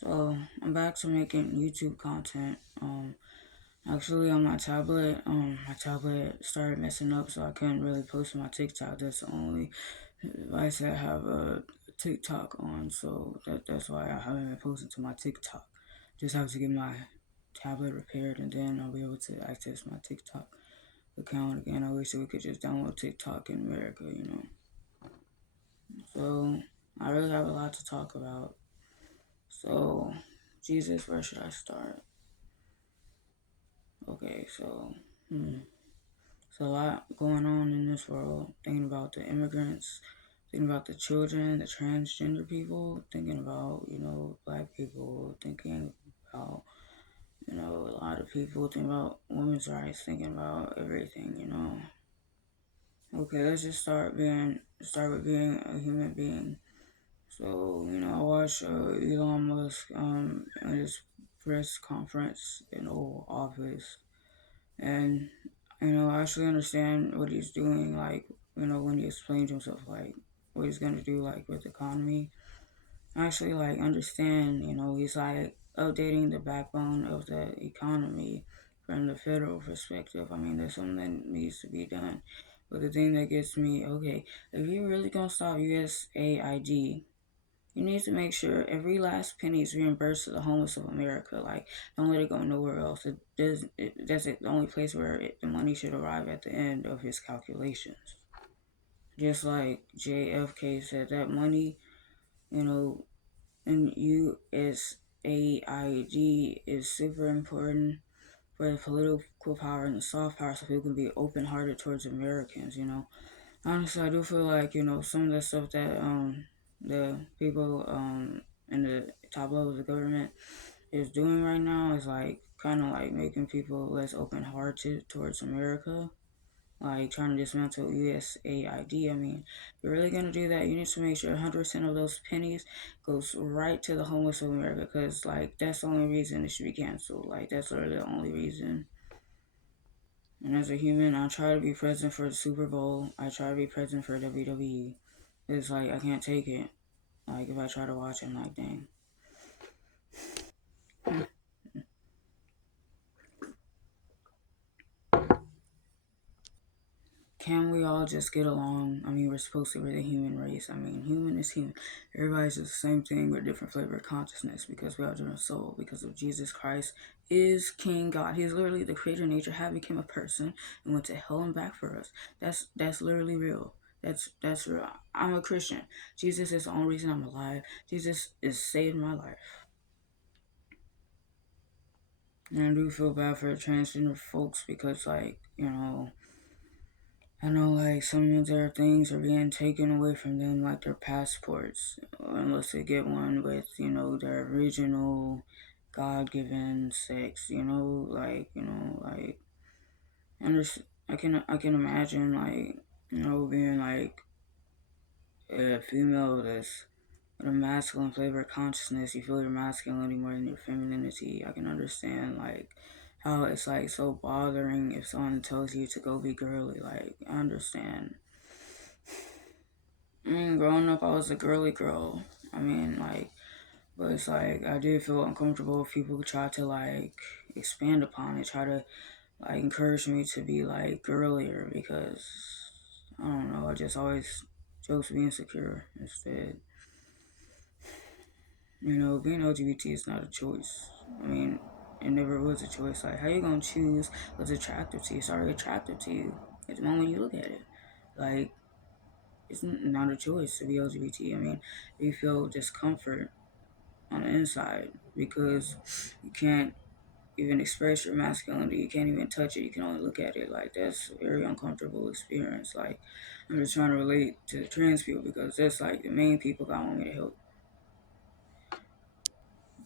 So I'm back to making YouTube content. Actually on my tablet started messing up, so I couldn't really post my TikTok. That's the only device I have a TikTok on, so that's why I haven't been posting to my TikTok. Just have to get my tablet repaired, and then I'll be able to access my TikTok account again. I wish we could just download TikTok in America. So I really have a lot to talk about. So, Jesus, where should I start? Okay, so, hmm. So a lot going on in this world. Thinking about the immigrants, thinking about the children, the transgender people, thinking about, black people, thinking about, a lot of people, thinking about women's rights, thinking about everything. Okay, let's just start with being a human being. So, I watched Elon Musk at his press conference in Oval Office, and I actually understand what he's doing. Like, when he explained himself, like what he's gonna do, like with the economy. I actually like understand. He's like updating the backbone of the economy from the federal perspective. I mean, there's something that needs to be done. But the thing that gets me, okay, if you really gonna stop USAID, you need to make sure every last penny is reimbursed to the homeless of America. Like, don't let it go nowhere else. That's it, the only place where the money should arrive at the end of his calculations. Just like JFK said, that money, you know, in USAID is super important for the political power and the soft power so people can be open hearted towards Americans. Honestly, I do feel like, some of the stuff that the people in the top levels of government is doing right now is like kind of like making people less open hearted towards America. Like trying to dismantle USAID. I mean, if you're really gonna do that, you need to make sure 100% of those pennies goes right to the homeless of America, because like that's the only reason it should be canceled. Like that's literally the only reason. And as a human, I try to be present for the Super Bowl. I try to be present for WWE. It's like I can't take it. Like if I try to watch it, I'm like, dang. Can we all just get along? I mean, we're supposed to be the human race. I mean, human is human. Everybody's just the same thing with different flavor of consciousness because we have different soul. Because of Jesus Christ is King God. He's literally the creator of nature, have became a person and went to hell and back for us. That's literally real. That's real. I'm a Christian. Jesus is the only reason I'm alive. Jesus is saving my life. And I do feel bad for the transgender folks because, like, I know, like, some of their things are being taken away from them, like their passports, unless they get one with, their original God given sex, and I can imagine, like, being like a female that's with a masculine flavor of consciousness. You feel your masculinity more than your femininity. I can understand, like, how it's like so bothering if someone tells you to go be girly. Like, I understand. I mean, growing up, I was a girly girl. I mean, like, but it's like I did feel uncomfortable if people try to like expand upon it, try to like encourage me to be like girlier because I don't know. I just always chose to be insecure instead. Being LGBT is not a choice. I mean, it never was a choice. Like, how you gonna choose what's attractive to you? It's already attractive to you at the moment you look at it. Like, it's not a choice to be LGBT. I mean, you feel discomfort on the inside because you can't even express your masculinity. You can't even touch it. You can only look at it. Like, that's a very uncomfortable experience. Like, I'm just trying to relate to the trans people because that's like the main people God want me to help.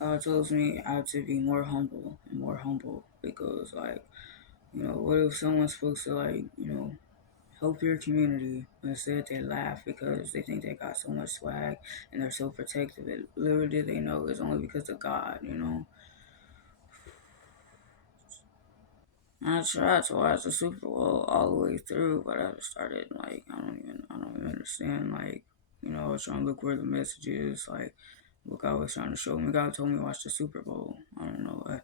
God tells me I have to be more humble and more humble because, like, what if someone's supposed to, like, help your community, instead they laugh because they think they got so much swag and they're so protective. It little did they know it's only because of God. I tried to watch the Super Bowl all the way through, but I started like I don't even understand, like, I was trying to look where the message is, like what God was trying to show me. God told me to watch the Super Bowl. I don't know.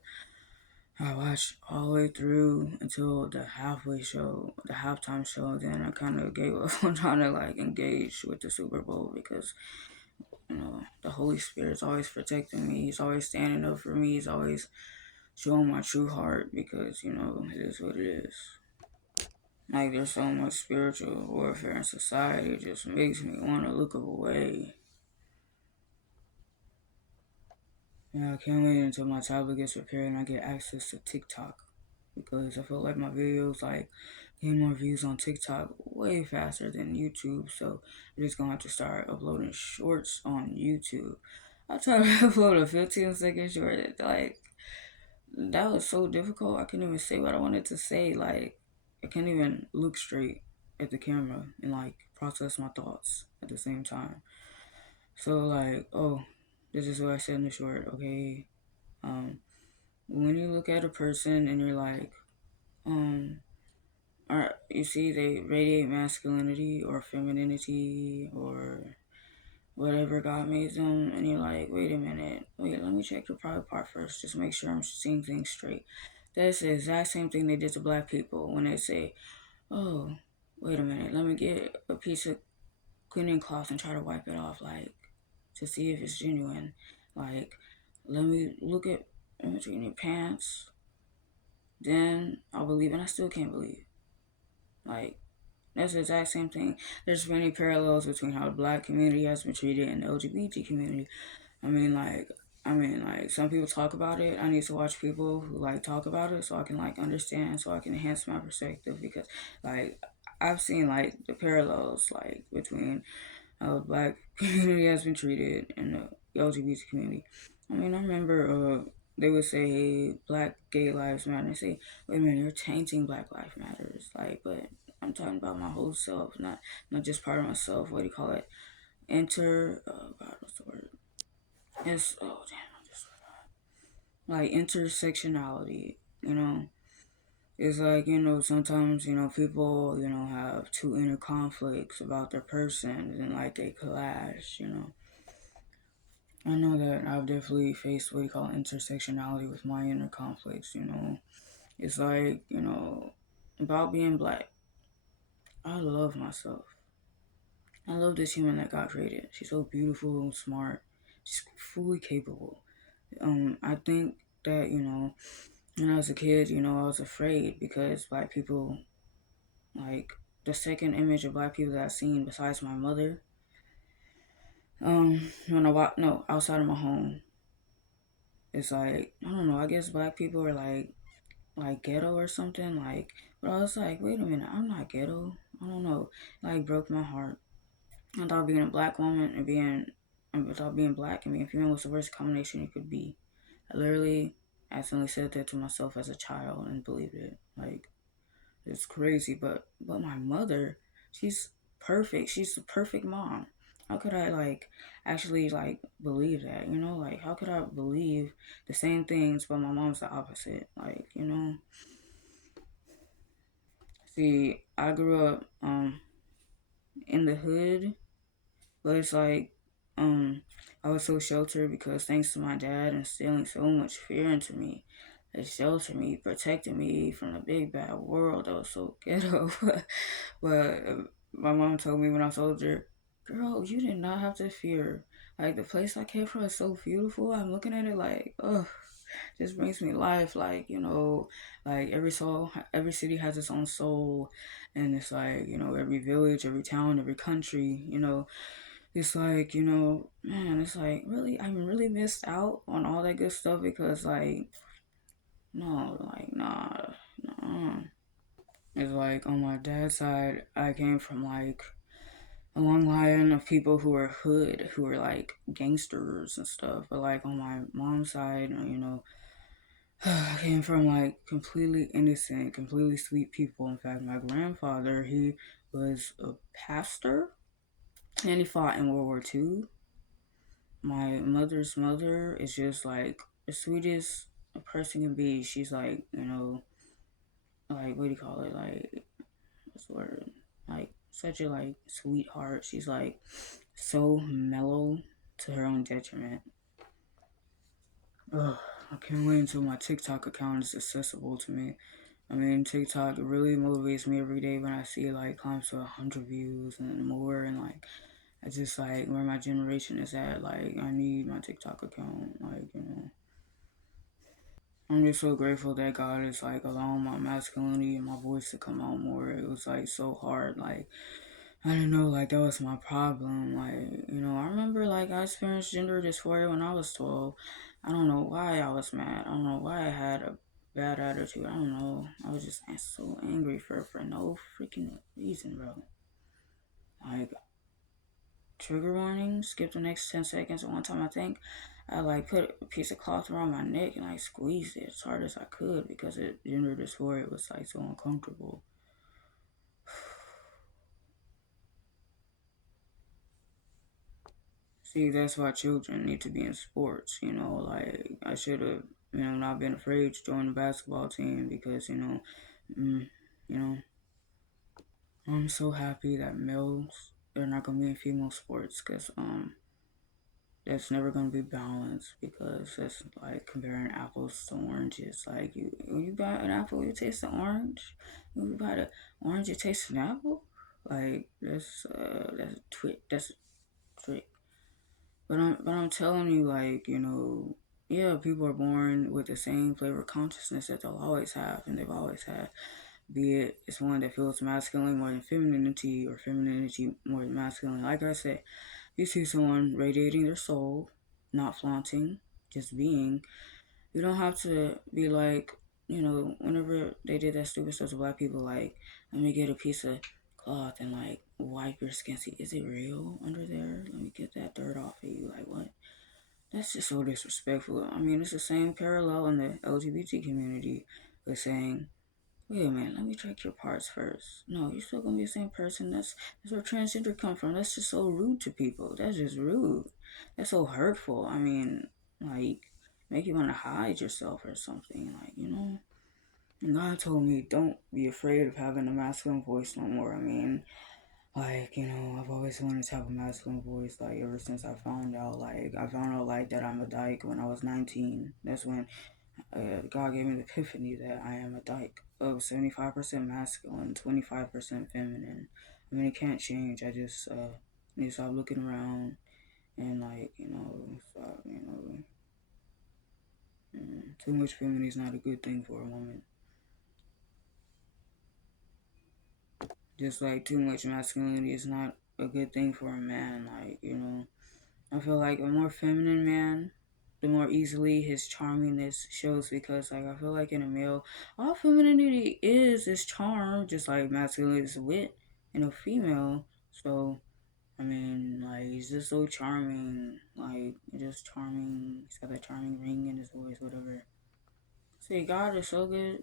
I watched all the way through until the halfway show, the halftime show. Then I kind of gave up on trying to like engage with the Super Bowl because the Holy Spirit's always protecting me. He's always standing up for me. He's always showing my true heart because it is what it is. Like there's so much spiritual warfare in society. It just makes me want to look away. Yeah, I can't wait until my tablet gets repaired and I get access to TikTok because I feel like my videos like getting more views on TikTok way faster than YouTube. So I'm just gonna have to start uploading shorts on YouTube. I tried to upload a 15-second short. Like that was so difficult. I couldn't even say what I wanted to say. Like I can't even look straight at the camera and like process my thoughts at the same time. So like, oh, this is what I said in the short. Okay, um, when you look at a person and you're like, or you see they radiate masculinity or femininity or whatever God made them, and you're like, wait a minute, wait, let me check the private part first, just make sure I'm seeing things straight. That's the exact same thing they did to black people when they say, oh, wait a minute, let me get a piece of cleaning cloth and try to wipe it off, like, to see if it's genuine. Like, let me look at in between your pants, then I'll believe, and I still can't believe. Like, that's the exact same thing. There's many parallels between how the black community has been treated and the LGBT community. I mean, like some people talk about it. I need to watch people who like talk about it so I can like understand, so I can enhance my perspective because like I've seen like the parallels like between how the black community has been treated and the LGBT community. I mean, I remember they would say, hey, Black gay lives matter. They say, wait a minute, you're tainting Black life matters. Like, but I'm talking about my whole self, not just part of myself. What do you call it? God, what's the word? It's oh damn, I just forgot. Like intersectionality. You know, it's like sometimes people have two inner conflicts about their person and like they clash. I know that I've definitely faced what you call intersectionality with my inner conflicts. It's like about being black. I love myself. I love this human that God created. She's so beautiful and smart. She's fully capable. I think that when I was a kid, I was afraid because black people, like the second image of black people that I've seen besides my mother, when I walk, no, outside of my home, it's like I don't know. I guess black people are like ghetto or something. Like, but I was like, wait a minute, I'm not ghetto. I don't know. It, like broke my heart. I thought being a black woman I thought being black and being female was the worst combination you could be. I literally accidentally said that to myself as a child and believed it. Like it's crazy, but my mother, she's perfect. She's the perfect mom. How could I like actually like believe that? Like how could I believe the same things but my mom's the opposite? Like see, I grew up in the hood, but it's like I was so sheltered because thanks to my dad instilling so much fear into me. They sheltered me, protected me from the big bad world that was so ghetto. But my mom told me when I was older, girl, you did not have to fear. Like the place I came from is so beautiful. I'm looking at it like, oh, just brings me life. Like like every city has its own soul, and it's like every village, every town, every country. It's like man, it's like really, I'm really missed out on all that good stuff because like no, like nah, nah. It's like on my dad's side, I came from like a long line of people who were hood, who were like gangsters and stuff. But like on my mom's side, I came from like completely innocent, completely sweet people. In fact, my grandfather, he was a pastor and he fought in World War II. My mother's mother is just like the sweetest a person can be. She's like, like what do you call it? Like what's the word? Like such a like sweetheart. She's like so mellow. to her own detriment. Ugh, I can't wait until my TikTok account is accessible to me. I mean, TikTok really motivates me every day when I see it like climbs to 100 views and more, and like I just like where my generation is at. Like I need my TikTok account. Like I'm just so grateful that God is like allowing my masculinity and my voice to come out more. It was like so hard. Like I didn't know like that was my problem. Like I remember like I experienced gender dysphoria when I was 12. I don't know why I was mad. I don't know why I had a bad attitude. I don't know. I was just so angry for no freaking reason, bro. Like trigger warning. Skip the next 10 seconds. One time I think I like put a piece of cloth around my neck and I squeezed it as hard as I could because it gender dysphoria was like so uncomfortable. See, that's why children need to be in sports. Like I should have, not been afraid to join the basketball team because mm, you know, I'm so happy that males are not gonna be in female sports because that's never gonna be balanced because that's like comparing apples to oranges. Like you buy an apple, you taste the orange. You buy the orange, you taste an apple. Like that's a trick. That's a trick. But I'm telling you, like, yeah, people are born with the same flavor of consciousness that they'll always have and they've always had. Be it it's one that feels masculine more than femininity or femininity more than masculine. Like I said, you see someone radiating their soul, not flaunting, just being. You don't have to be like, whenever they did that stupid stuff to black people, like, let me get a piece of cloth and like wipe your skin. See, is it real under there? Let me get that dirt off of you. Like, what? That's just so disrespectful. I mean, it's the same parallel in the LGBT community with saying, wait a minute, let me check your parts first. No, you're still gonna be the same person. That's where transgender come from. That's just so rude to people. That's just rude. That's so hurtful. I mean, like, make you want to hide yourself or something. Like, And God told me, don't be afraid of having a masculine voice no more. I mean, like, I've always wanted to have a masculine voice, like, ever since I found out, like, that I'm a dyke when I was 19. That's when God gave me the epiphany that I am a dyke of 75% masculine, 25% feminine. I mean, it can't change. I just need to stop looking around and, like, stop, too much femininity is not a good thing for a woman. Just like too much masculinity is not a good thing for a man. Like, I feel like a more feminine man, the more easily his charmingness shows because, like, I feel like in a male, all femininity is charm, just like masculinity is wit in a female. So, I mean, like, he's just so charming. Like, just charming. He's got that charming ring in his voice, whatever. See, God is so good.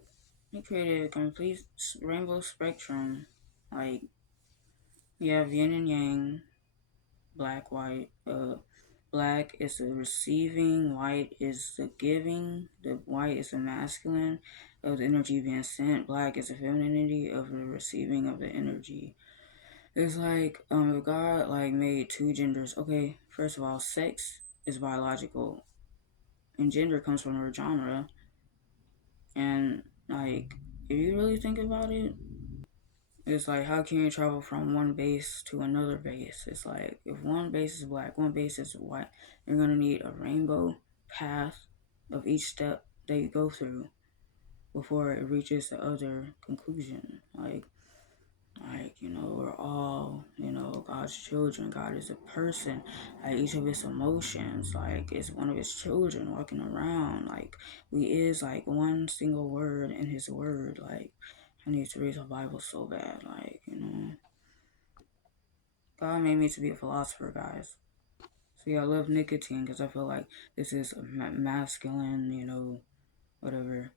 He created a complete rainbow spectrum. Like, you have yin and yang, black, white. Black is the receiving, white is the giving. The white is the masculine of the energy being sent. Black is the femininity of the receiving of the energy. It's like if God like made two genders. Okay, first of all, sex is biological, and gender comes from the genre. And like, if you really think about it, it's like, how can you travel from one base to another base? It's like, if one base is black, one base is white, you're going to need a rainbow path of each step that you go through before it reaches the other conclusion. We're all, God's children. God is a person. Like, each of his emotions, like, is one of his children walking around. Like, we is, like, one single word in his word. Like, I need to read the Bible so bad. Like, God made me to be a philosopher, guys. See, I love nicotine because I feel like this is a masculine, whatever.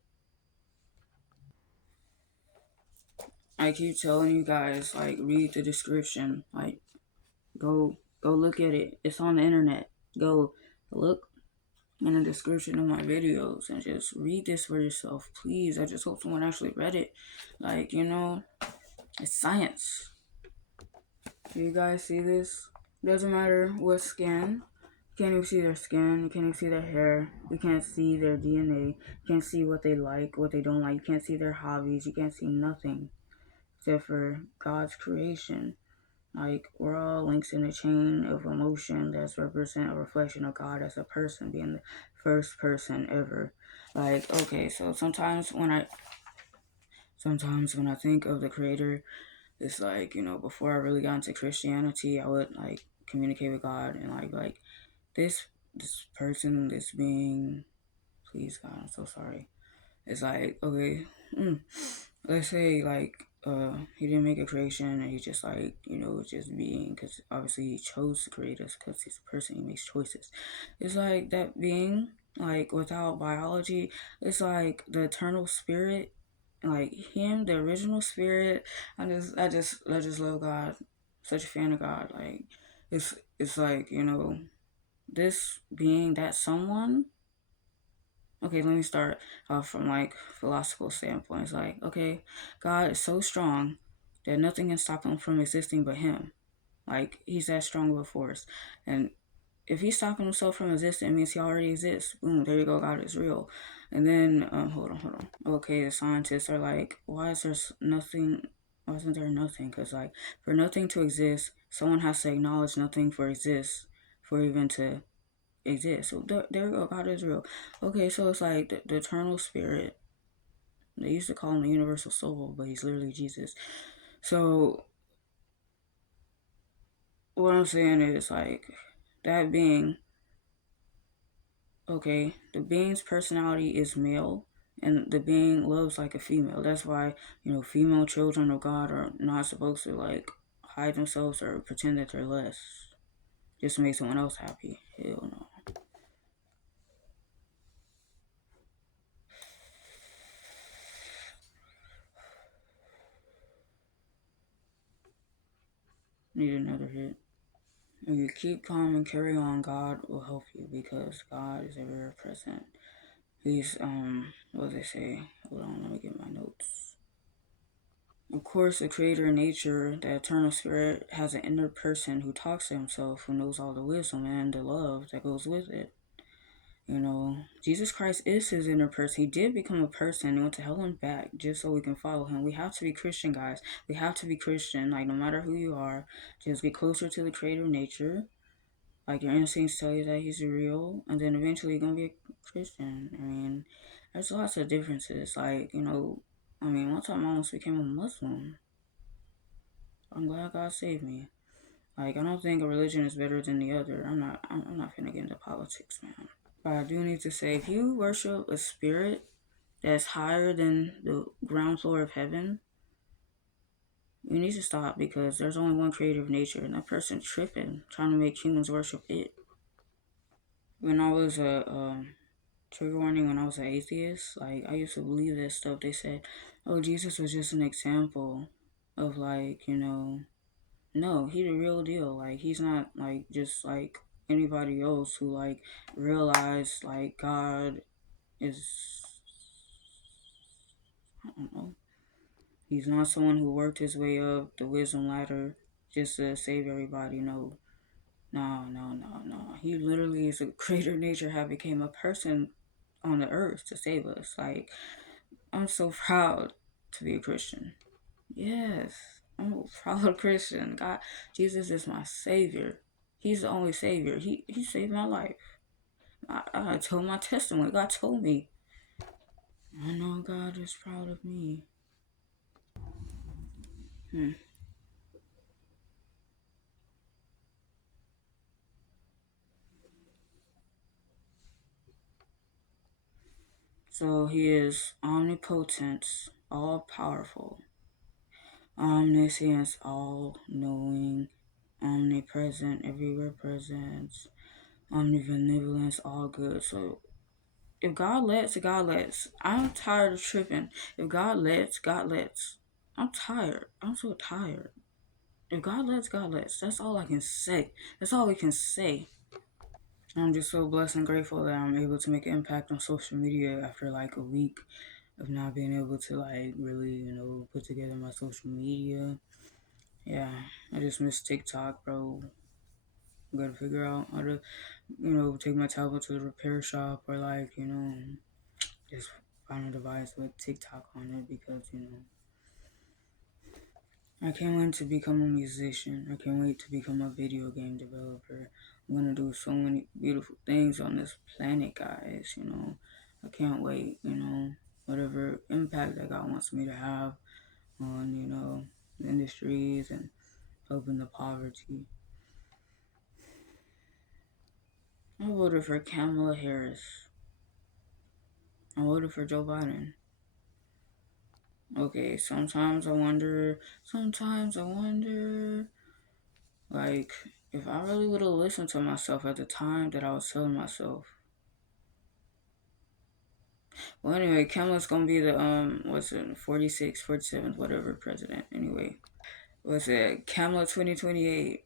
I keep telling you guys, like, read the description. Like, go look at it. It's on the internet. Go look in the description of my videos and just read this for yourself, please. I just hope someone actually read it. Like, it's science. Do you guys see this? Doesn't matter what skin, can't even see their skin. You can't even see their hair. You can't see their DNA. You can't see what they like, what they don't like. You can't see their hobbies. You can't see nothing except for God's creation. Like, we're all links in a chain of emotion that's represent a reflection of God as a person, being the first person ever. Like, okay, so sometimes when I think of the creator, it's like, before I really got into Christianity, I would like communicate with God and like this person, this being, please God, I'm so sorry. It's like, okay, mm, let's say like he didn't make a creation and he just like, just being, because obviously he chose to create us because he's a person, he makes choices. It's like that being, like, without biology, it's like the eternal spirit, like him, the original spirit. I just love God. Such a fan of God. Like, it's like, this being, that someone. Okay, let me start off from like philosophical standpoint. It's like, okay, God is so strong that nothing can stop him from existing but him. Like, he's that strong of a force. And if he's stopping himself from existing, it means he already exists. Boom, there you go, God is real. And then, hold on. Okay, the scientists are like, why is there nothing? Why isn't there nothing? Because, like, for nothing to exist, someone has to acknowledge nothing for exists for even to exist. So there you go, God is real. Okay, so it's like the eternal spirit. They used to call him the universal soul, but he's literally Jesus. So what I'm saying is, like, that being, okay, the being's personality is male, and the being loves like a female. That's why, female children of God are not supposed to like hide themselves or pretend that they're less just to make someone else happy. Hell no. Need another hit. If you keep calm and carry on, God will help you because God is ever present. He's, what do they say? Hold on, let me get my notes. Of course, the creator of nature, the eternal spirit, has an inner person who talks to himself, who knows all the wisdom and the love that goes with it. Jesus Christ is his inner person. He did become a person and went to hell and back just so we can follow him. We have to be Christian, guys. We have to be Christian. Like, no matter who you are, just get closer to the creator of nature. Like, your instincts tell you that he's real, and then eventually you're gonna be a Christian. I mean, there's lots of differences. Like, one time I almost became a Muslim. I'm glad God saved me. Like, I don't think a religion is better than the other. I'm not finna get into politics, man. But I do need to say, if you worship a spirit that's higher than the ground floor of heaven, you need to stop, because there's only one creator of nature, and that person tripping, trying to make humans worship it. When I was trigger warning, when I was an atheist, like, I used to believe that stuff. They said, oh, Jesus was just an example of, like, no, he the real deal. Like, he's not like just like anybody else who like realized like God is, I don't know. He's not someone who worked his way up the wisdom ladder just to save everybody. No. No. He literally is a creator of nature, have became a person on the earth to save us. Like, I'm so proud to be a Christian. Yes, I'm a proud Christian. God, Jesus is my savior. He's the only savior. He saved my life. I told my testimony. God told me. I know God is proud of me. Hmm. So he is omnipotent, all powerful, omniscience, all knowing, omnipresent, everywhere present, omnibenevolence, all good. So if God lets, God lets. I'm tired of tripping. If God lets, God lets. I'm tired. I'm so tired. If God lets, God lets. That's all I can say. That's all we can say. I'm just so blessed and grateful that I'm able to make an impact on social media after like a week of not being able to like really, put together my social media. Yeah, I just miss TikTok, bro. gotta figure out how to, take my tablet to the repair shop or like, just find a device with TikTok on it because, I can't wait to become a musician. I can't wait to become a video game developer. I'm gonna do so many beautiful things on this planet, guys. I can't wait, whatever impact that God wants me to have on, the industries and helping the poverty. I voted for Kamala Harris. I voted for Joe Biden. Okay, sometimes I wonder, like, if I really would have listened to myself at the time that I was telling myself. Well, anyway, Kamala's gonna be the, what's it, 46th, 47th, whatever president, anyway. What's it, Kamala 2028.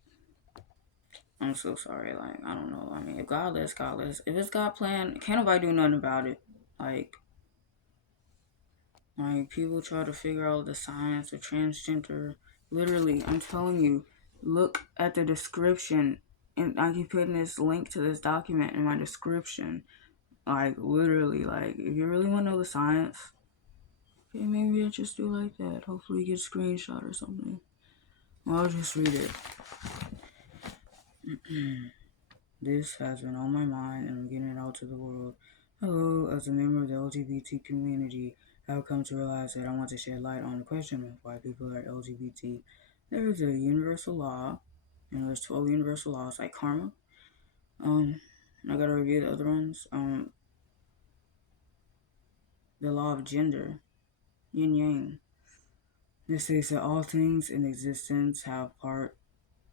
I'm so sorry, like, I don't know. I mean, if God lets, God lets. If it's God plan, can't nobody do nothing about it. Like, people try to figure out the science of transgender. Literally, I'm telling you, look at the description. And I keep putting this link to this document in my description. Like, literally, like, if you really want to know the science, okay, maybe I just do like that. Hopefully you get a screenshot or something. Well, I'll just read it. This has been on my mind and I'm getting it out to the world. Hello, as a member of the LGBT community, I have come to realize that I want to shed light on the question of why people are LGBT. There is a universal law, and there's 12 universal laws like karma. I gotta review the other ones. The law of gender, yin yang. This states that all things in existence have part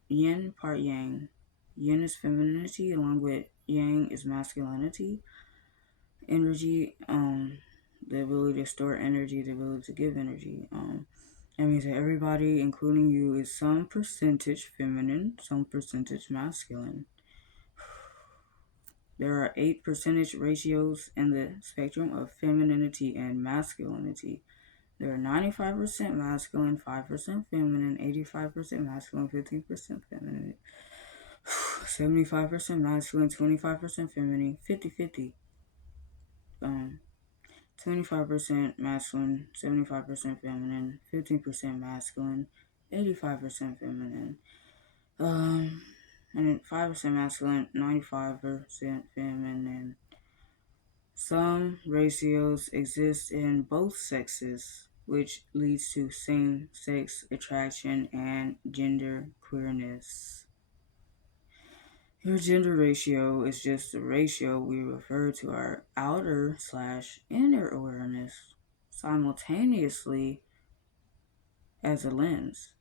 yin, part yang. Yin is femininity, along with yang is masculinity. Energy, the ability to store energy, the ability to give energy. That means that everybody, including you, is some percentage feminine, some percentage masculine. There are 8 percentage ratios in the spectrum of femininity and masculinity. There are 95% masculine, 5% feminine, 85% masculine, 15% feminine, 75% masculine, 25% feminine, 50-50. 25% masculine, 75% feminine, 15% masculine, 85% feminine, and 5% masculine, 95% feminine. Some ratios exist in both sexes, which leads to same-sex attraction and gender queerness. Your gender ratio is just the ratio we refer to our outer/inner awareness simultaneously as a lens.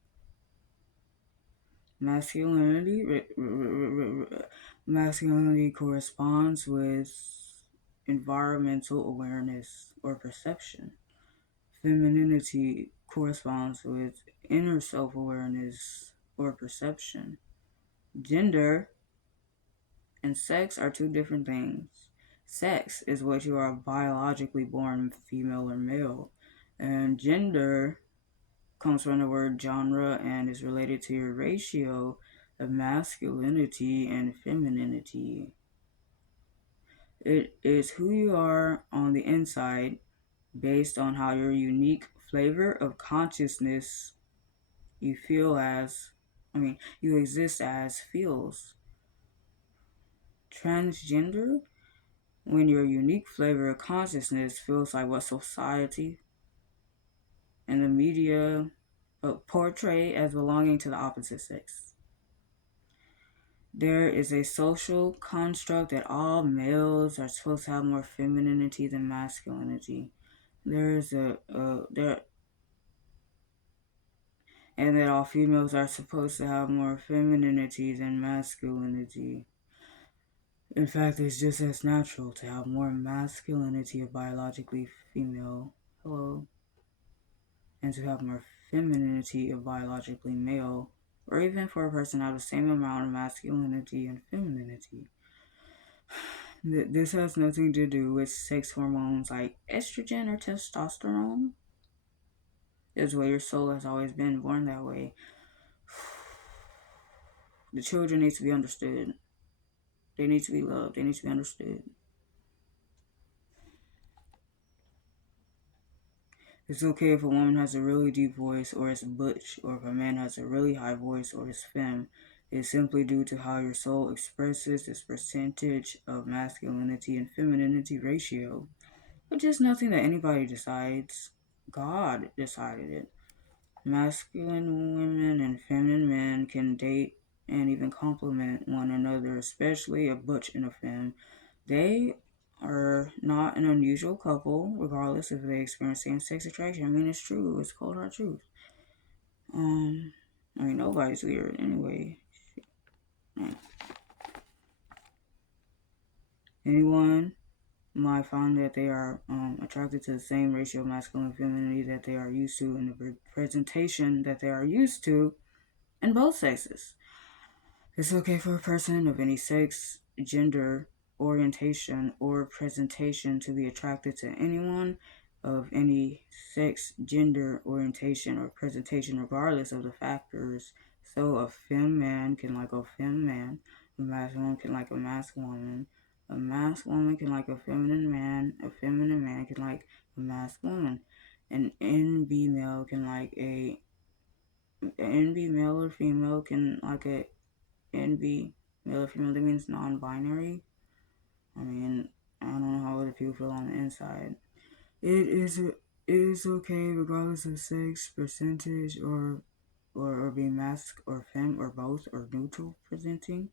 Masculinity corresponds with environmental awareness or perception. Femininity corresponds with inner self-awareness or perception. Gender and sex are two different things. Sex is what you are biologically born, female or male, and gender comes from the word genre and is related to your ratio of masculinity and femininity. It is who you are on the inside based on how your unique flavor of consciousness you exist as feels. Transgender, when your unique flavor of consciousness feels like what society and the media portray as belonging to the opposite sex. There is a social construct that all males are supposed to have more femininity than masculinity. And that all females are supposed to have more femininity than masculinity. In fact, it's just as natural to have more masculinity of biologically female. Hello. And to have more femininity of biologically male, or even for a person to have the same amount of masculinity and femininity. This has nothing to do with sex hormones like estrogen or testosterone. It's the way your soul has always been born that way. The children need to be understood. They need to be loved. They need to be understood. It's okay if a woman has a really deep voice or is butch, or if a man has a really high voice or is femme. It's simply due to how your soul expresses this percentage of masculinity and femininity ratio, which is nothing that anybody decides. God decided it. Masculine women and feminine men can date and even complement one another, especially a butch and a femme. They are not an unusual couple, regardless if they experience same-sex attraction. I mean, it's true. It's cold hard truth. Um, I mean, nobody's weird anyway. Yeah. Anyone might find that they are attracted to the same ratio of masculine and femininity that they are used to in the presentation that they are used to in both sexes. It's okay for a person of any sex, gender, orientation, or presentation to be attracted to anyone of any sex, gender, orientation, or presentation, regardless of the factors. So a femme man can like a femme man, a masked woman can like a masked woman, a masked woman can like a feminine man can like a masked woman, an NB male can like an NB male or female can like a NB, male or female, that means non-binary. I mean, I don't know how other people feel on the inside. It is okay regardless of sex, percentage, or being masc or femme or both or neutral presenting.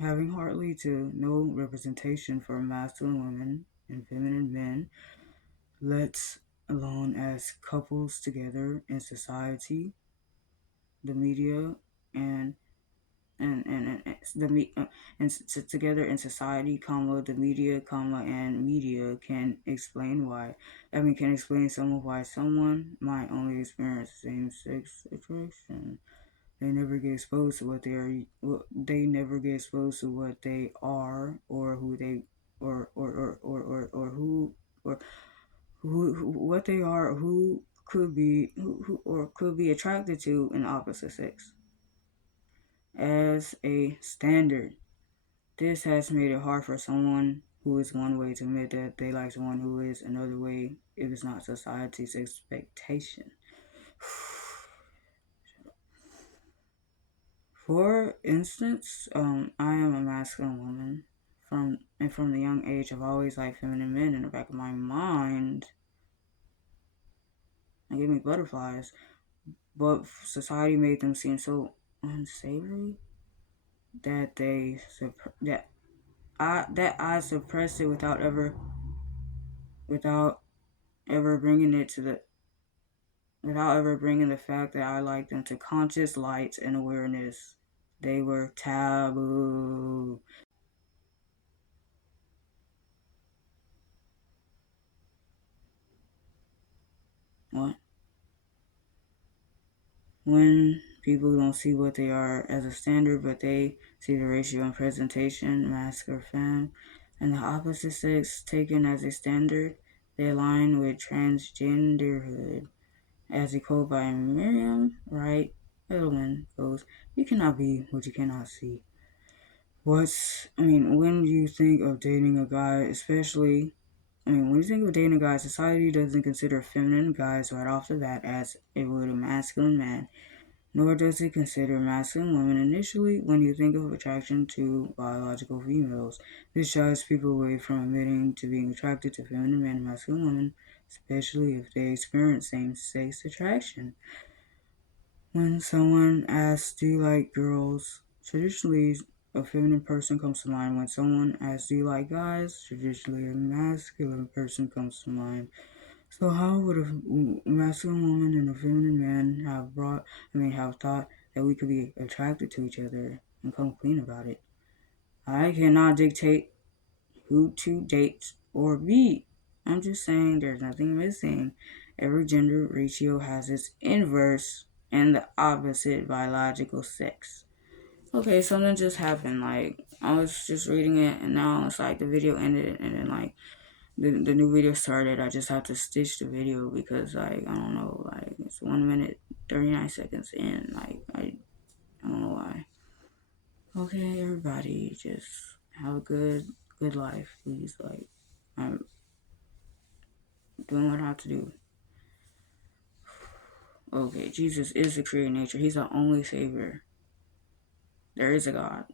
Having hardly to no representation for masculine women and feminine men, let alone as couples together in society, the media, and together in society, comma the media, comma and media can explain why. I mean, can explain some of why someone might only experience same-sex attraction. They never get exposed to what they are. They never get exposed to what they are, or who they, or who, or who what they are, or who could be, who or could be attracted to an opposite sex as a standard. This has made it hard for someone who is one way to admit that they like someone who is another way if it's not society's expectation. For instance, I am a masculine woman. From the young age, I've always liked feminine men. In the back of my mind, they give me butterflies, but society made them seem so unsavory that I suppressed it without ever bringing it to the without ever bringing the fact that I liked them to conscious light and awareness. They were taboo. What? When people don't see what they are as a standard, but they see the ratio and presentation, masc or femme, and the opposite sex taken as a standard, they align with transgenderhood. As a quote by Miriam Wright Edelman goes, "You cannot be what you cannot see." When you think of dating a guy, when you think of dating a guy, society doesn't consider feminine guys right off the bat as it would a masculine man, nor does it consider masculine women initially when you think of attraction to biological females. This shies people away from admitting to being attracted to feminine men and masculine women, especially if they experience same-sex attraction. When someone asks, "Do you like girls?" traditionally a feminine person comes to mind. When someone asks, "Do you like guys?" traditionally a masculine person comes to mind. So how would a masculine woman and a feminine man have thought that we could be attracted to each other and come clean about it? I cannot dictate who to date or be. I'm just saying there's nothing missing. Every gender ratio has its inverse and the opposite biological sex. Okay, something just happened. Like, I was just reading it, and now it's like the video ended, and then, like, the new video started. I just have to stitch the video because, like, I don't know, like, it's 1 minute, 39 seconds in. Like, I don't know why. Okay, everybody, just have a good life, please. Like, I'm doing what I have to do. Okay, Jesus is the creator of nature. He's the only savior. There is a God.